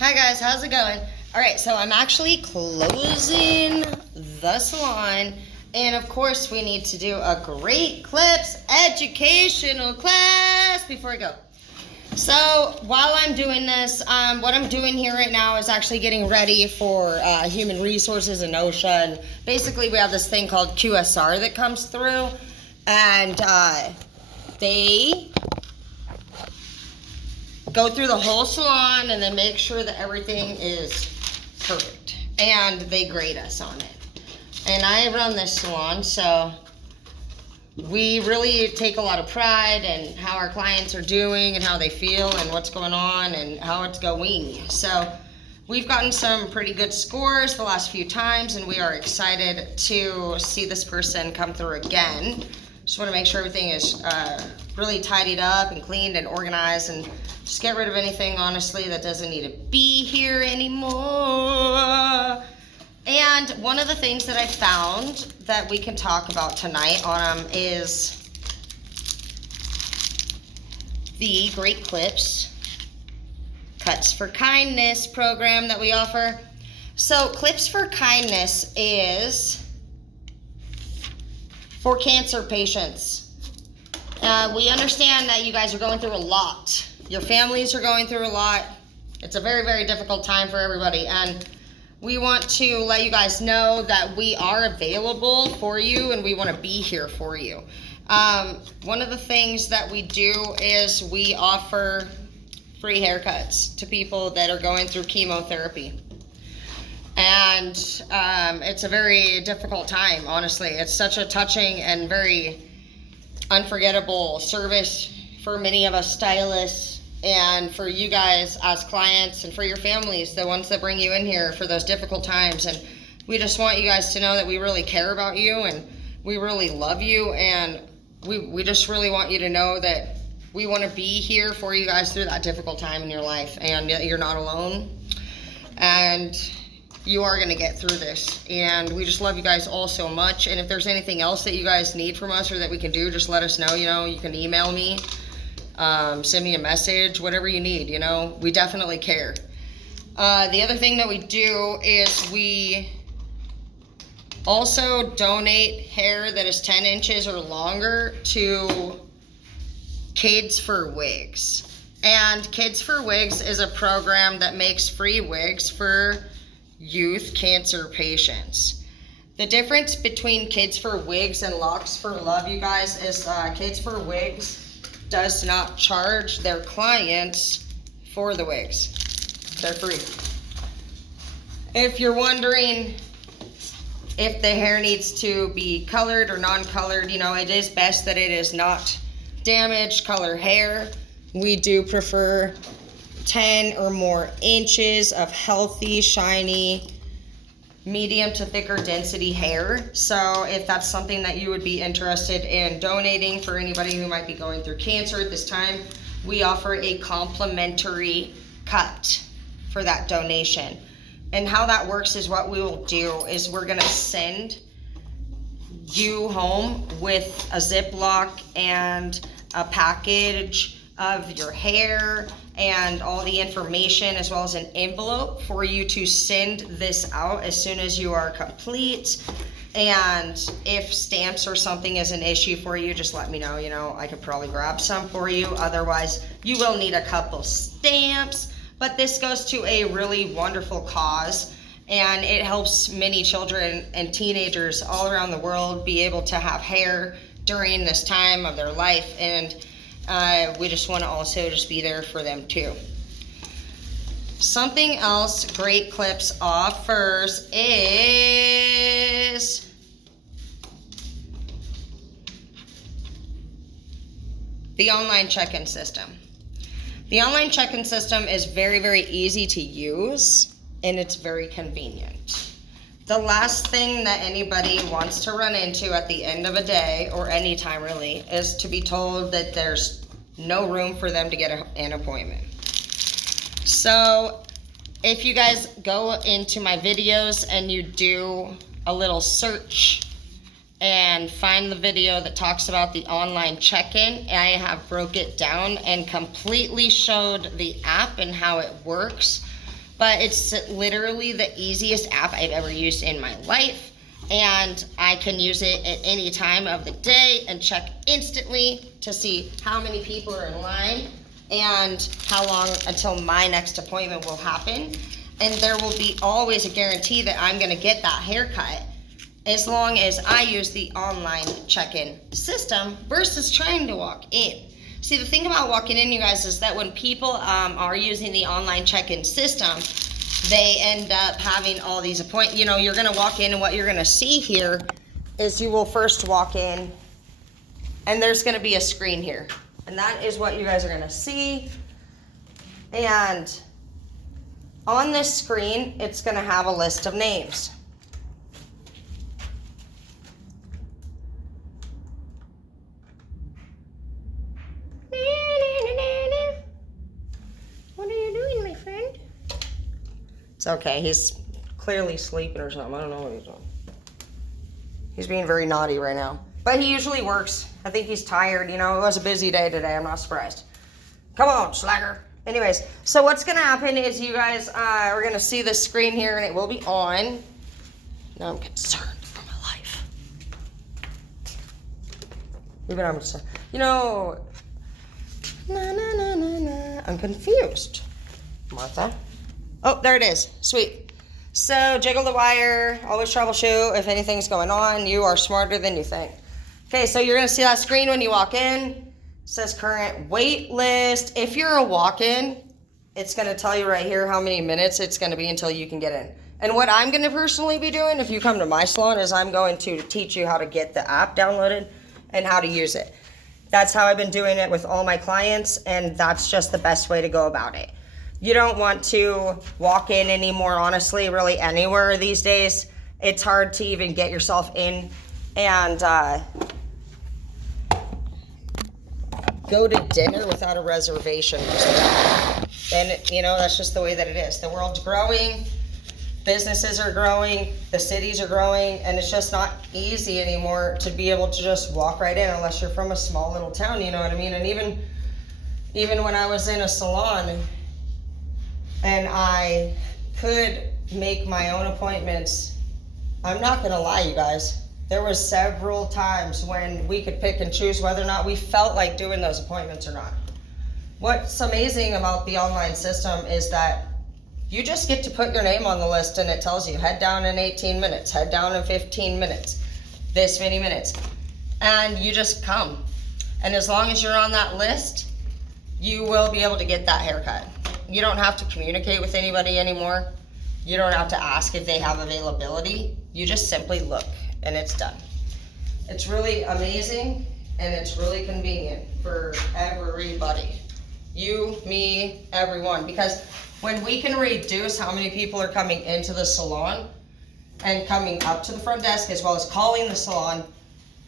Hi guys, how's it going? All right, so I'm actually closing the salon, and of course we need to do a Great Clips educational class before I go. So while I'm doing this, what I'm doing here right now is actually getting ready for Human Resources and OSHA, and basically we have this thing called QSR that comes through, and they go through the whole salon and then make sure that everything is perfect, and they grade us on it. And I run this salon, so we really take a lot of pride in how our clients are doing and how they feel and what's going on and how it's going. So we've gotten some pretty good scores the last few times, and we are excited to see this person come through again. Just want to make sure everything is really tidied up and cleaned and organized, and just get rid of anything, honestly, that doesn't need to be here anymore. And one of the things that I found that we can talk about tonight on them is the Great Clips Cuts for Kindness program that we offer. So Clips for Kindness is for cancer patients. We understand that you guys are going through a lot. Your families are going through a lot. It's a very, very difficult time for everybody, and we want to let you guys know that we are available for you and we want to be here for you. One of the things that we do is we offer free haircuts to people that are going through chemotherapy. And it's a very difficult time, honestly. It's such a touching and very unforgettable service for many of us stylists, and for you guys as clients, and for your families, the ones that bring you in here for those difficult times. And we just want you guys to know that we really care about you and we really love you, and we just really want you to know that we want to be here for you guys through that difficult time in your life, and you're not alone, and you are going to get through this. And we just love you guys all so much. And if there's anything else that you guys need from us or that we can do, just let us know. You can email me, send me a message, whatever you need. We definitely care. The other thing that we do is we also donate hair that is 10 inches or longer to Kids for Wigs. And Kids for Wigs is a program that makes free wigs for youth cancer patients. The difference between Kids for Wigs and Locks for Love, you guys, is Kids for Wigs does not charge their clients for the wigs. They're free. If you're wondering if the hair needs to be colored or non-colored, it is best that it is not damaged color hair. We do prefer 10 or more inches of healthy, shiny, medium to thicker density hair. So if that's something that you would be interested in donating for anybody who might be going through cancer at this time, we offer a complimentary cut for that donation. And how that works is, what we will do is we're gonna send you home with a Ziploc and a package of your hair and all the information, as well as an envelope for you to send this out as soon as you are complete. And if stamps or something is an issue for you, just let me know. I could probably grab some for you. Otherwise, you will need a couple stamps. But this goes to a really wonderful cause, and it helps many children and teenagers all around the world be able to have hair during this time of their life. And we just want to also just be there for them too. Something else Great Clips offers is the online check-in system. The online check-in system is very, very easy to use, and it's very convenient. The last thing that anybody wants to run into at the end of a day, or any time really, is to be told that there's no room for them to get an appointment. So if you guys go into my videos and you do a little search and find the video that talks about the online check-in, I have broke it down and completely showed the app and how it works. but it's literally the easiest app I've ever used in my life. And I can use it at any time of the day and check instantly to see how many people are in line and how long until my next appointment will happen. And there will be always a guarantee that I'm gonna get that haircut as long as I use the online check-in system versus trying to walk in. See, the thing about walking in, you guys, is that when people are using the online check-in system, they end up having all these appointments. You know, you're gonna walk in and what you're gonna see here is you will first walk in and there's gonna be a screen here. And that is what you guys are gonna see. And on this screen, it's gonna have a list of names. What are you doing, my friend? It's okay, he's clearly sleeping or something. I don't know what he's doing. He's being very naughty right now. But he usually works. I think he's tired, you know, it was a busy day today, I'm not surprised. Come on, slacker. Anyways, so what's gonna happen is you guys are gonna see the screen here and it will be on. Now I'm concerned for my life. Even I'm concerned. You know, I'm confused. Martha. Oh, there it is. Sweet. So jiggle the wire, always troubleshoot if anything's going on. You are smarter than you think. Okay, so you're gonna see that screen when you walk in. It says current wait list. If you're a walk-in, it's gonna tell you right here how many minutes it's gonna be until you can get in. And what I'm gonna personally be doing if you come to my salon is I'm going to teach you how to get the app downloaded and how to use it. That's how I've been doing it with all my clients, and that's just the best way to go about it. You don't want to walk in anymore, honestly, really anywhere these days. It's hard to even get yourself in and go to dinner without a reservation. And, you know, that's just the way that it is. The world's growing, businesses are growing, the cities are growing, and it's just not easy anymore to be able to just walk right in unless you're from a small little town, you know what I mean? And even when I was in a salon, and I could make my own appointments, I'm not gonna lie, you guys. There was several times when we could pick and choose whether or not we felt like doing those appointments or not. What's amazing about the online system is that you just get to put your name on the list and it tells you head down in 18 minutes, head down in 15 minutes, this many minutes. And you just come. And as long as you're on that list, you will be able to get that haircut. You don't have to communicate with anybody anymore. You don't have to ask if they have availability. You just simply look and it's done. It's really amazing and it's really convenient for everybody. You, me, everyone. Because when we can reduce how many people are coming into the salon and coming up to the front desk as well as calling the salon,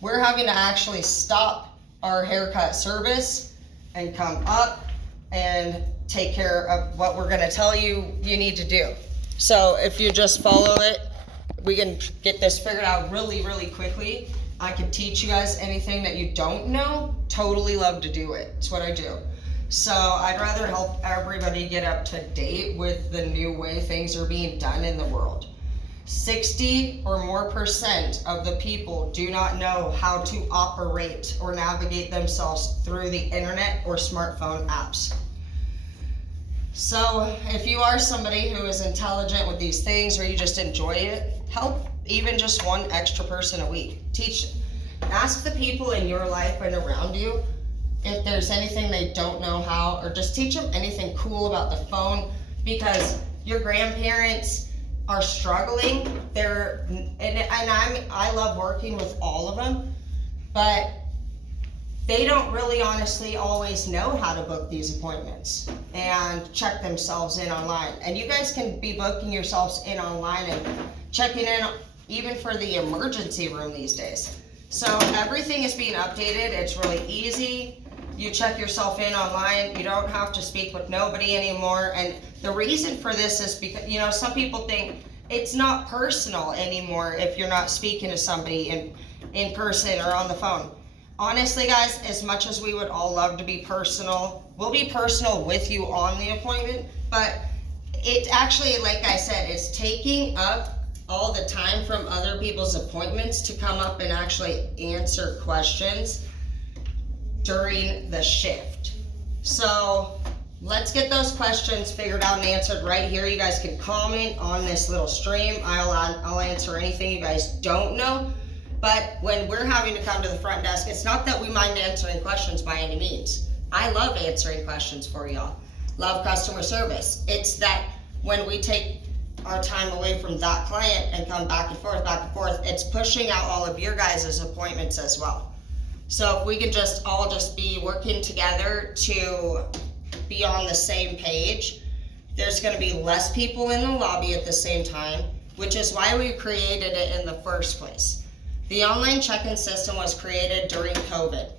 we're having to actually stop our haircut service and come up and take care of what we're gonna tell you you need to do. So if you just follow it, we can get this figured out really, really quickly. I could teach you guys anything that you don't know. Totally love to do it. It's what I do. So I'd rather help everybody get up to date with the new way things are being done in the world. 60% or more of the people do not know how to operate or navigate themselves through the internet or smartphone apps. So if you are somebody who is intelligent with these things or you just enjoy it, help even just one extra person a week. Ask the people in your life and around you if there's anything they don't know how, or just teach them anything cool about the phone, because your grandparents are struggling. I love working with all of them, but they don't really honestly always know how to book these appointments and check themselves in online. And you guys can be booking yourselves in online and checking in even for the emergency room these days. So everything is being updated. It's really easy. You check yourself in online. You don't have to speak with nobody anymore. And the reason for this is because, you know, some people think it's not personal anymore if you're not speaking to somebody in person or on the phone. Honestly, guys, as much as we would all love to be personal, we'll be personal with you on the appointment, but it actually, like I said, it's taking up all the time from other people's appointments to come up and actually answer questions during the shift. So let's get those questions figured out and answered right here. You guys can comment on this little stream. I'll answer anything you guys don't know. But when we're having to come to the front desk, it's not that we mind answering questions by any means. I love answering questions for y'all. Love customer service. It's that when we take our time away from that client and come back and forth, it's pushing out all of your guys' appointments as well. So if we could all just be working together to be on the same page, there's gonna be less people in the lobby at the same time, which is why we created it in the first place. The online check-in system was created during COVID.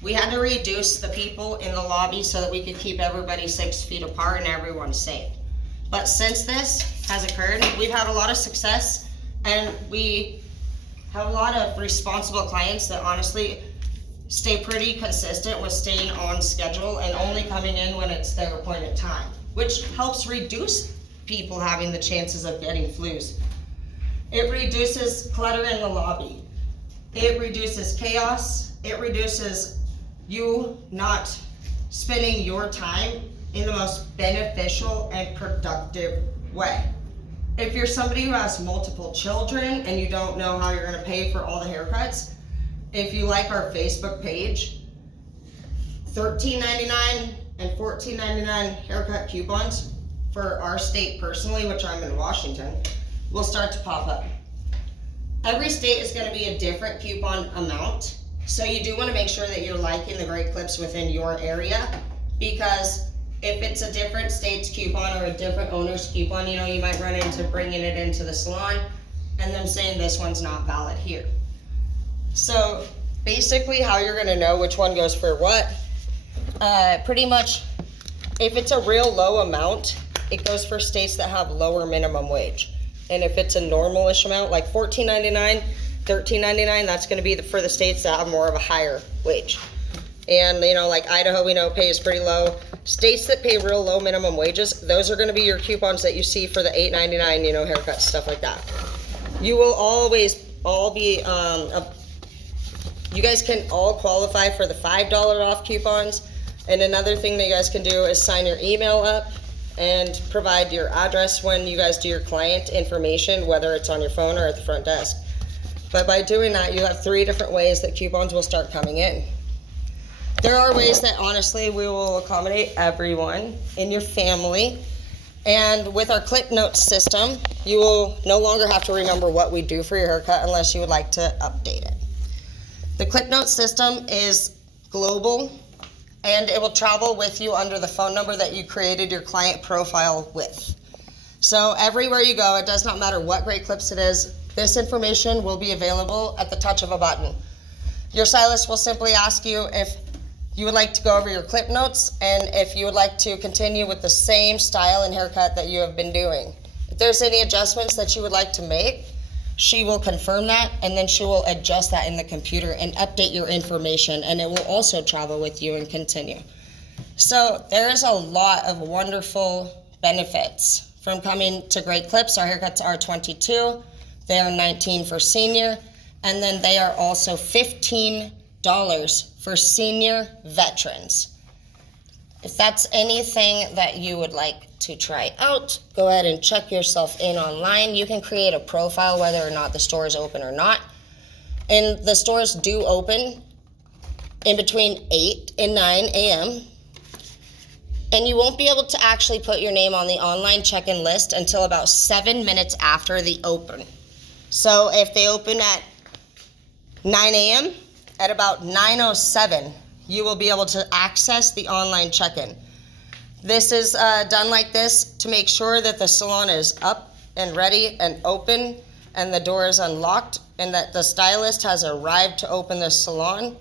We had to reduce the people in the lobby so that we could keep everybody 6 feet apart and everyone safe. But since this has occurred, we've had a lot of success, and we have a lot of responsible clients that honestly stay pretty consistent with staying on schedule and only coming in when it's their appointed time, which helps reduce people having the chances of getting flus. It reduces clutter in the lobby. It reduces chaos. It reduces you not spending your time in the most beneficial and productive way. If you're somebody who has multiple children and you don't know how you're gonna pay for all the haircuts, if you like our Facebook page, $13.99 and $14.99 haircut coupons for our state personally, which I'm in Washington, will start to pop up. Every state is gonna be a different coupon amount. So you do wanna make sure that you're liking the great clips within your area, because if it's a different state's coupon or a different owner's coupon, you might run into bringing it into the salon and them saying this one's not valid here. So basically how you're gonna know which one goes for what, pretty much if it's a real low amount, it goes for states that have lower minimum wage. And if it's a normal-ish amount, like $14.99, $13.99, that's gonna be for the states that have more of a higher wage. And like Idaho, we know pays pretty low. States that pay real low minimum wages, those are gonna be your coupons that you see for the $8.99, haircuts, stuff like that. You will always all be, you guys can all qualify for the $5 off coupons. And another thing that you guys can do is sign your email up and provide your address when you guys do your client information, whether it's on your phone or at the front desk. But by doing that, you have 3 different ways that coupons will start coming in. There are ways that honestly we will accommodate everyone in your family. And with our clip notes system, you will no longer have to remember what we do for your haircut unless you would like to update it. The clip notes system is global, and it will travel with you under the phone number that you created your client profile with. So everywhere you go, it does not matter what great clips it is, this information will be available at the touch of a button. Your stylist will simply ask you if you would like to go over your clip notes and if you would like to continue with the same style and haircut that you have been doing. If there's any adjustments that you would like to make, she will confirm that, and then she will adjust that in the computer and update your information, and it will also travel with you and continue. So there is a lot of wonderful benefits from coming to Great Clips. Our haircuts are $22, they are $19 for senior, and then they are also $15 for senior veterans. If that's anything that you would like to try out, go ahead and check yourself in online. You can create a profile whether or not the store is open or not. And the stores do open in between 8 and 9 a.m. And you won't be able to actually put your name on the online check-in list until about 7 minutes after the open. So if they open at 9 a.m., at about 9:07, you will be able to access the online check-in. This is done like this to make sure that the salon is up and ready and open and the door is unlocked and that the stylist has arrived to open the salon.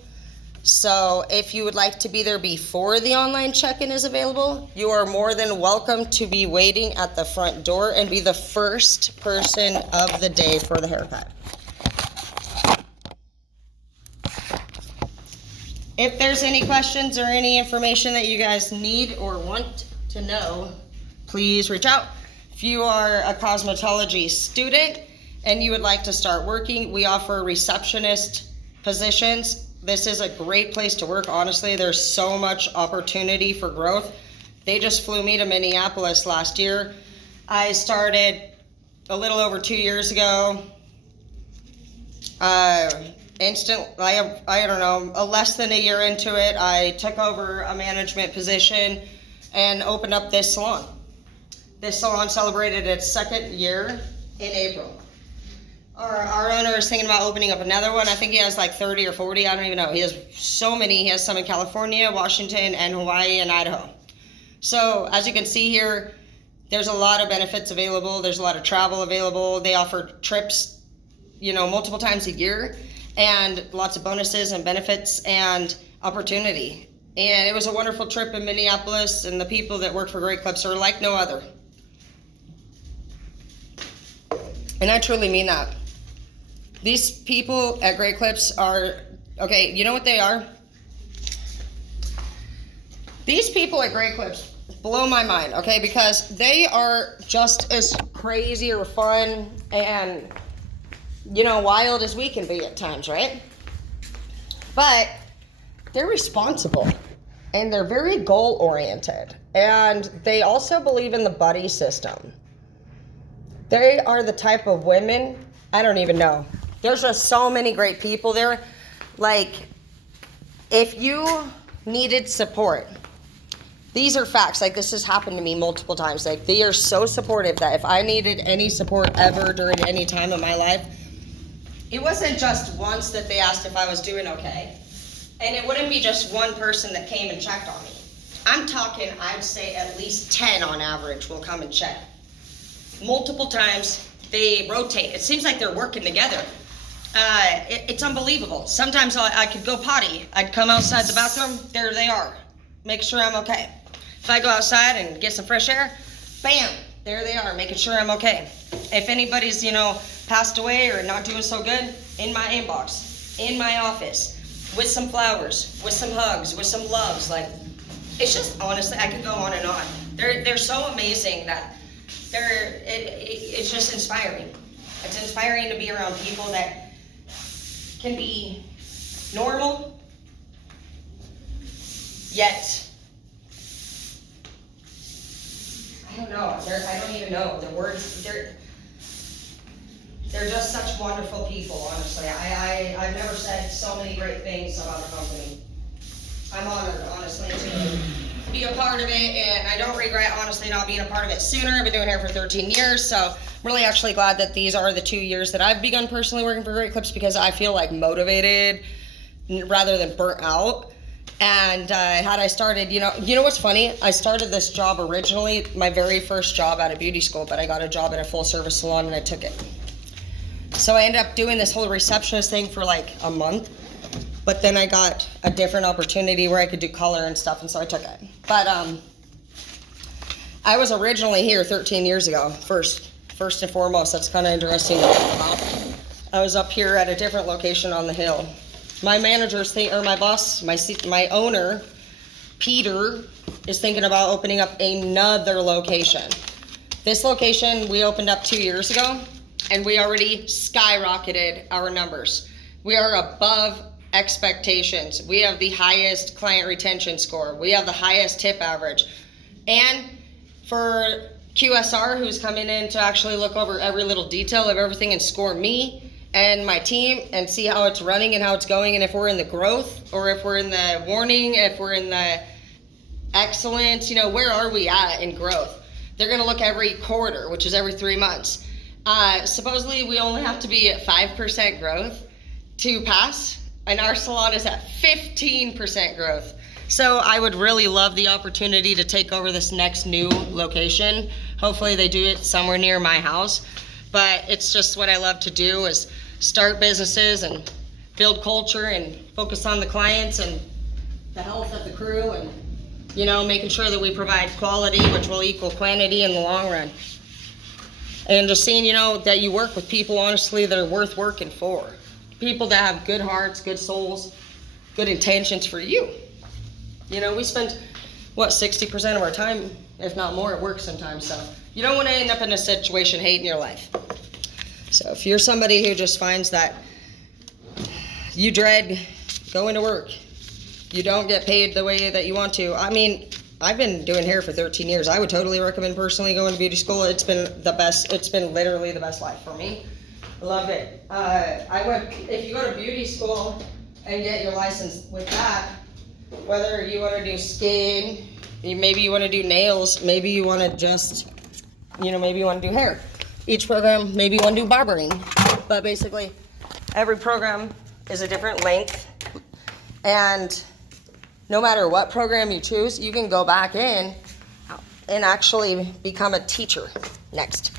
So if you would like to be there before the online check-in is available, you are more than welcome to be waiting at the front door and be the first person of the day for the haircut. If there's any questions or any information that you guys need or want to know, please reach out. If you are a cosmetology student and you would like to start working, we offer receptionist positions. This is a great place to work, honestly. There's so much opportunity for growth. They just flew me to Minneapolis last year. I started a little over 2 years ago. I don't know, less than a year into it, I took over a management position and opened up this salon. This salon celebrated its 2nd year in April. Our owner is thinking about opening up another one. I think he has like 30 or 40, I don't even know. He has so many. He has some in California, Washington, and Hawaii, and Idaho. So as you can see here, there's a lot of benefits available. There's a lot of travel available. They offer trips, multiple times a year, and lots of bonuses and benefits and opportunity. And it was a wonderful trip in Minneapolis, and the people that work for Great Clips are like no other. And I truly mean that. These people at Great Clips are, okay, you know what they are? These people at Great Clips blow my mind, okay, because they are just as crazy or fun and, wild as we can be at times, right? But they're responsible and they're very goal-oriented, and they also believe in the buddy system. They are the type of women, I don't even know. There's just so many great people there. Like, if you needed support, these are facts. Like, this has happened to me multiple times. Like, they are so supportive that if I needed any support ever during any time of my life, it wasn't just once that they asked if I was doing okay. And it wouldn't be just one person that came and checked on me. I'm talking, I'd say at least 10 on average will come and check. Multiple times, they rotate. It seems like they're working together. It's unbelievable. Sometimes I could go potty. I'd come outside the bathroom, there they are. Make sure I'm okay. If I go outside and get some fresh air, bam, there they are, making sure I'm okay. If anybody's, passed away or not doing so good, in my inbox, in my office, with some flowers, with some hugs, with some loves. Like, it's just, honestly, I could go on and on. They're so amazing that it's just inspiring. It's inspiring to be around people that can be normal, yet, I don't know, I don't even know the words. They're just such wonderful people, honestly. I've never said so many great things about a company. I'm honored, honestly, to be a part of it, and I don't regret, honestly, not being a part of it sooner. I've been doing hair for 13 years, so I'm really actually glad that these are the 2 years that I've begun personally working for Great Clips, because I feel like motivated rather than burnt out. And had I started, you know what's funny? I started this job originally, my very first job out of beauty school, but I got a job in a full-service salon and I took it. So I ended up doing this whole receptionist thing for like a month. But then I got a different opportunity where I could do color and stuff, and so I took it. But I was originally here 13 years ago, first and foremost. That's kind of interesting to think about. I was up here at a different location on the hill. My my owner, Peter, is thinking about opening up another location. This location we opened up 2 years ago, and we already skyrocketed our numbers. We are above expectations. We have the highest client retention score. We have the highest tip average. And for QSR, who's coming in to actually look over every little detail of everything and score me and my team and see how it's running and how it's going, and if we're in the growth or if we're in the warning, if we're in the excellence, where are we at in growth? They're going to look every quarter, which is every 3 months. Supposedly we only have to be at 5% growth to pass, and our salon is at 15% growth. So I would really love the opportunity to take over this next new location. Hopefully they do it somewhere near my house, but it's just what I love to do, is start businesses and build culture and focus on the clients and the health of the crew, and making sure that we provide quality, which will equal quantity in the long run. And just seeing, that you work with people, honestly, that are worth working for. People that have good hearts, good souls, good intentions for you. We spend, 60% of our time if not more, at work sometimes. So you don't want to end up in a situation hating your life. So if you're somebody who just finds that you dread going to work, you don't get paid the way that you want to. I mean, I've been doing hair for 13 years. I would totally recommend personally going to beauty school. It's been the best. It's been literally the best life for me. Love it. If you go to beauty school and get your license with that, whether you want to do skin, maybe you want to do nails, maybe you want to just, maybe you want to do hair. Each program, maybe you want to do barbering. But basically, every program is a different length. And no matter what program you choose, you can go back in and actually become a teacher next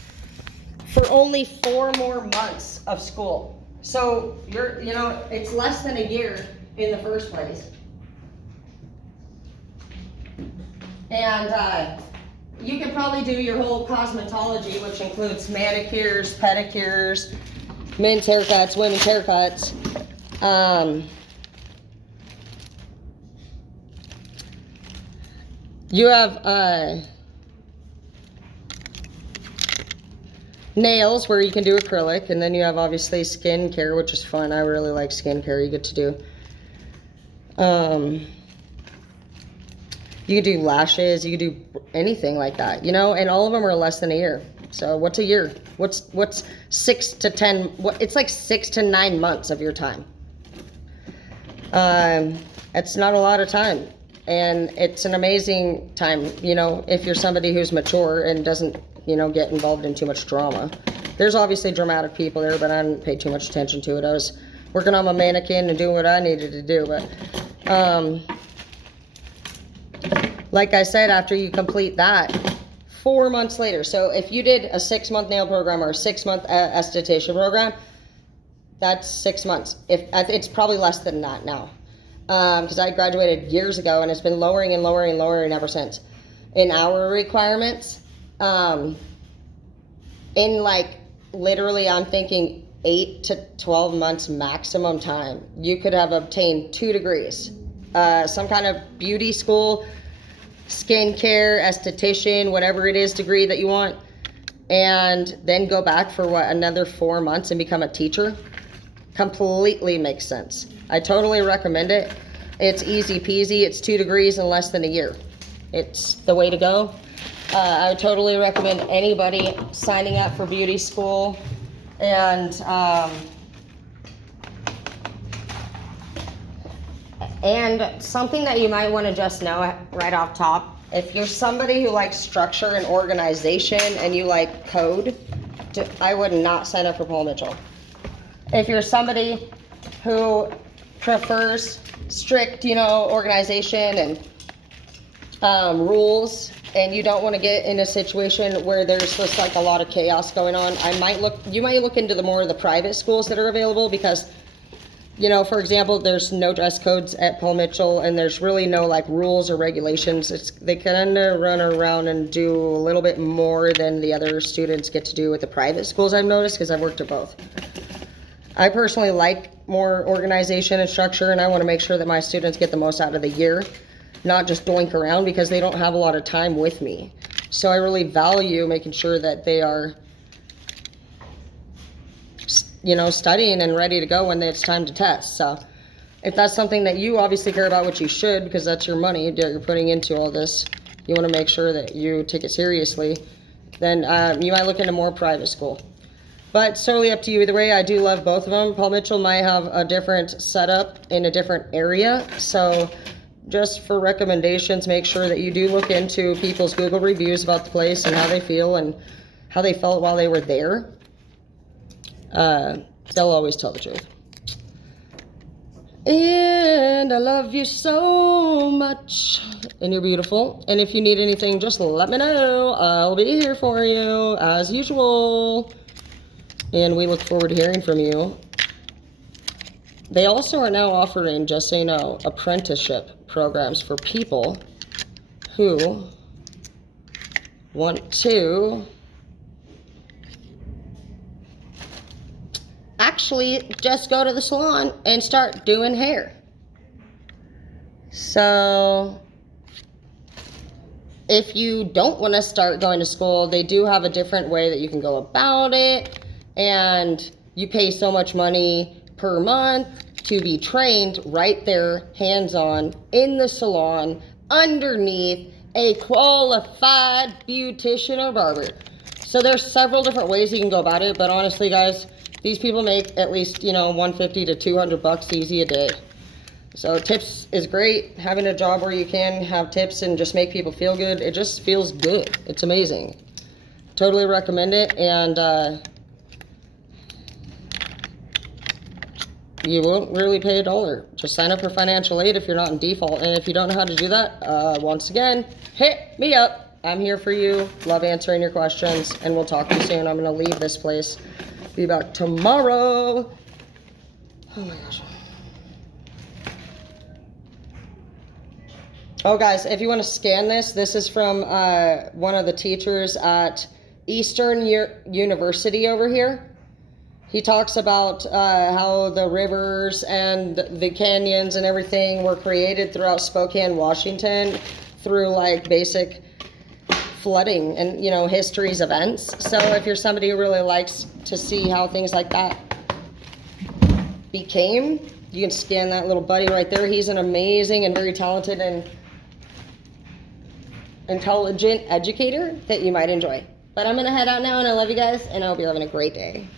for only 4 more months of school. So it's less than a year in the first place. And you can probably do your whole cosmetology, which includes manicures, pedicures, men's haircuts, women's haircuts. You have nails where you can do acrylic, and then you have obviously skin care, which is fun. I really like skin care. You get to do you can do lashes, you can do anything like that, and all of them are less than a year. So what's a year? What's 6 to 10? It's like 6 to 9 months of your time. It's not a lot of time, and it's an amazing time, if you're somebody who's mature and doesn't, get involved in too much drama. There's obviously dramatic people there, but I didn't pay too much attention to it. I was working on my mannequin and doing what I needed to do, but like I said, after you complete that, 4 months later, so if you did a 6-month nail program or a 6-month esthetician program, that's 6 months. It's probably less than that now, because I graduated years ago, and it's been lowering and lowering and lowering ever since. In our requirements, in literally, I'm thinking 8 to 12 months maximum time, you could have obtained 2 degrees, some kind of beauty school, skincare, esthetician, whatever it is degree that you want, and then go back for another 4 months and become a teacher. Completely makes sense. I totally recommend it. It's easy peasy. It's 2 degrees in less than a year. It's the way to go. I would totally recommend anybody signing up for beauty school. And something that you might want to just know right off top, if you're somebody who likes structure and organization and you like code, I would not sign up for Paul Mitchell. If you're somebody who prefers strict, organization and rules, and you don't want to get in a situation where there's just a lot of chaos going on, you might look into more of the private schools that are available, because for example, there's no dress codes at Paul Mitchell, and there's really no rules or regulations. They kind of run around and do a little bit more than the other students get to do with the private schools, I've noticed, because I've worked at both. I personally like more organization and structure, and I want to make sure that my students get the most out of the year, not just doink around, because they don't have a lot of time with me. So I really value making sure that they are studying and ready to go when it's time to test. So if that's something that you obviously care about, which you should, because that's your money that you're putting into all this, you want to make sure that you take it seriously, then you might look into more private school. But it's totally up to you either way. I do love both of them. Paul Mitchell might have a different setup in a different area. So just for recommendations, make sure that you do look into people's Google reviews about the place and how they feel and how they felt while they were there. They'll always tell the truth. And I love you so much, and you're beautiful. And if you need anything, just let me know. I'll be here for you as usual. And we look forward to hearing from you. They also are now offering, just so you know, apprenticeship programs for people who want to actually just go to the salon and start doing hair. So if you don't want to start going to school, they do have a different way that you can go about it. And you pay so much money per month to be trained right there, hands-on, in the salon, underneath a qualified beautician or barber. So there's several different ways you can go about it, but honestly, guys, these people make at least, you know, $150 to $200 easy a day. So tips is great. Having a job where you can have tips and just make people feel good, it just feels good. It's amazing. Totally recommend it, and you won't really pay $1. Just sign up for financial aid if you're not in default. And if you don't know how to do that, once again, hit me up. I'm here for you. Love answering your questions, and we'll talk to you soon. I'm going to leave this place. Be back tomorrow. Oh my gosh. Oh, guys, if you want to scan this, this is from one of the teachers at Eastern University over here. He talks about how the rivers and the canyons and everything were created throughout Spokane, Washington, through like basic flooding and, you know, history's events. So if you're somebody who really likes to see how things like that became, you can scan that little buddy right there. He's an amazing and very talented and intelligent educator that you might enjoy. But I'm going to head out now, and I love you guys, and I hope you're having a great day.